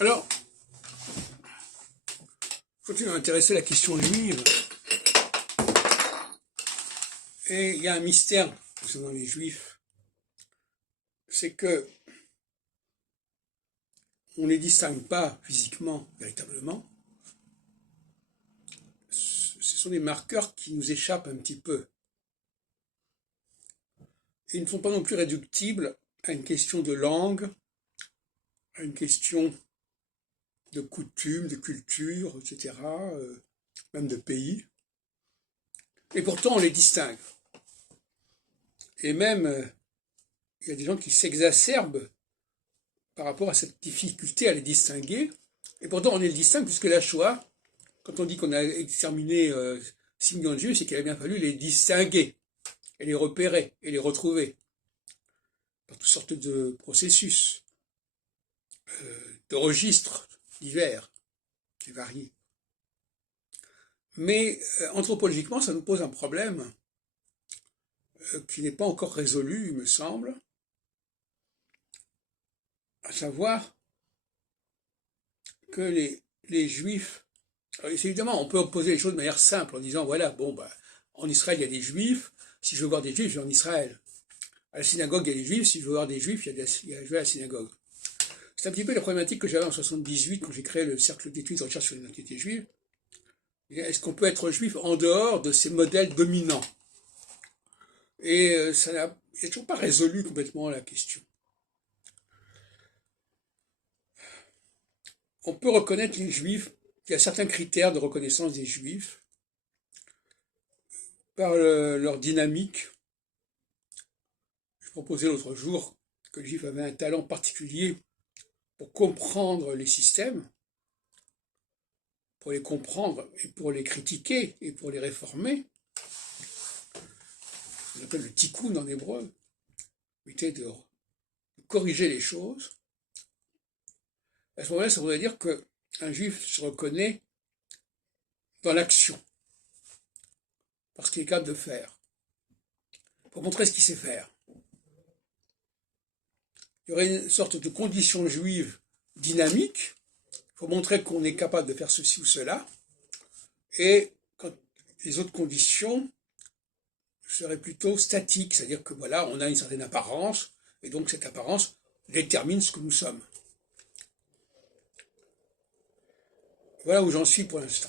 Alors, je continue à m'intéresser à la question juive. Et il y a un mystère concernant les juifs, c'est que on ne les distingue pas physiquement, véritablement. Ce sont des marqueurs qui nous échappent un petit peu. Ils ne sont pas non plus réductibles à une question de langue, à une question de coutume, de culture, etc., même de pays. Et pourtant, on les distingue. Et même, il y a des gens qui s'exacerbent par rapport à cette difficulté à les distinguer. Et pourtant, on les distingue puisque la Shoah, quand on dit qu'on a exterminé 6 millions de Juifs, c'est qu'il a bien fallu les distinguer, et les repérer, et les retrouver, par toutes sortes de processus, de registres divers et variés. Mais anthropologiquement, ça nous pose un problème qui n'est pas encore résolu, il me semble, à savoir que les Juifs, évidemment, on peut opposer les choses de manière simple en disant, voilà, bon, bah, en Israël, il y a des Juifs, si je veux voir des Juifs, je vais en Israël. À la synagogue, il y a des Juifs, si je veux voir des Juifs, je vais à la synagogue. C'est un petit peu la problématique que j'avais en 78 quand j'ai créé le cercle d'études de recherche sur l'identité juive. Est-ce qu'on peut être juif en dehors de ces modèles dominants? Et ça n'a toujours pas résolu complètement la question. On peut reconnaître les juifs, il y a certains critères de reconnaissance des juifs par leur dynamique. Je proposais l'autre jour que les juifs avaient un talent particulier pour comprendre les systèmes, pour les comprendre et pour les critiquer et pour les réformer. On appelle le tikkun en hébreu, l'idée de corriger les choses. À ce moment-là, ça voudrait dire qu'un juif se reconnaît dans l'action, parce qu'il est capable de faire, pour montrer ce qu'il sait faire. Il y aurait une sorte de condition juive dynamique, pour montrer qu'on est capable de faire ceci ou cela, et quand les autres conditions seraient plutôt statiques, c'est-à-dire que voilà, on a une certaine apparence, et donc cette apparence détermine ce que nous sommes. Voilà où j'en suis pour l'instant.